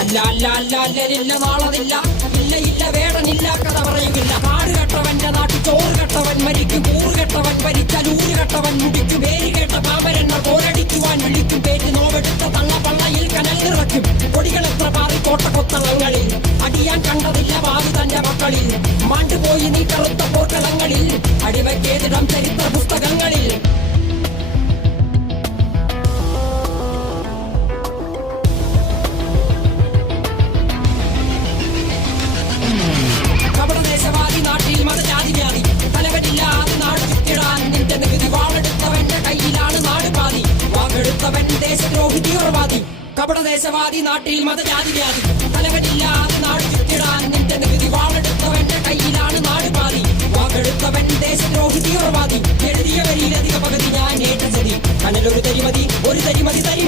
അല്ല അല്ല അല്ല അല്ലലില്ല നാളതില്ല, ഇല്ല ഇല്ല വേടനില്ല കഥ പറയുകില്ല. കാട് കെട്ടവന്റെ നാട്ടിൽ ചോറ് കെട്ടവൻ മരിക്കും, കൂറ് കെട്ടവൻ ഭരിച്ചാൽ ഊര് കെട്ടവൻ മുടിക്കും. പേര് കേട്ട പാമ്പരെണ്ണ പോരടിക്കുവാൻ വിളിക്കും, പേര് നോവെടുത്ത തള്ള പള്ളയിൽ കനൽ നിറയ്ക്കും. കൊടികൾ എത്ര പാറി കോട്ടക്കൊത്തളങ്ങളിൽ, അടിയാൻ കണ്ടതില്ല ഭാവി തന്റെ മക്കളിൽ. മാണ്ടുപോയി നീ കറുത്ത പോർക്കളങ്ങളിൽ, അടിവയ്ക്കേതിടം ചരിത്ര പുസ്തകങ്ങളിൽ. കപടദേശവാദി നാട്ടിൽ മതജാതി വ്യാധി, തലവനില്ലാതെ നാട് ചുറ്റിടാൻ നിന്റെ നികുതി. വാളെടുത്തവന്റെ കയ്യിലാണ് നാട് പാതി, വാക്കെടുത്തവൻ ദേശദ്രോഹി തീവ്രവാദി. കപടദേശവാദി നാട്ടിൽ മതജാതി വ്യാധി, തലവനില്ലാതെ നാട് ചുറ്റിടാൻ നിന്റെ നികുതി. വാളെടുത്തവന്റെ കയ്യിലാണ് നാട് പാതി, വാക്കെടുത്തവൻ ദേശദ്രോഹി തീവ്രവാദി. എഴുതിയ വരിയിലധിക പകുതി ഞാൻ ഏറ്റ ചതി, കനലൊരു തരിമതി ഒരു തരിമതി തരി.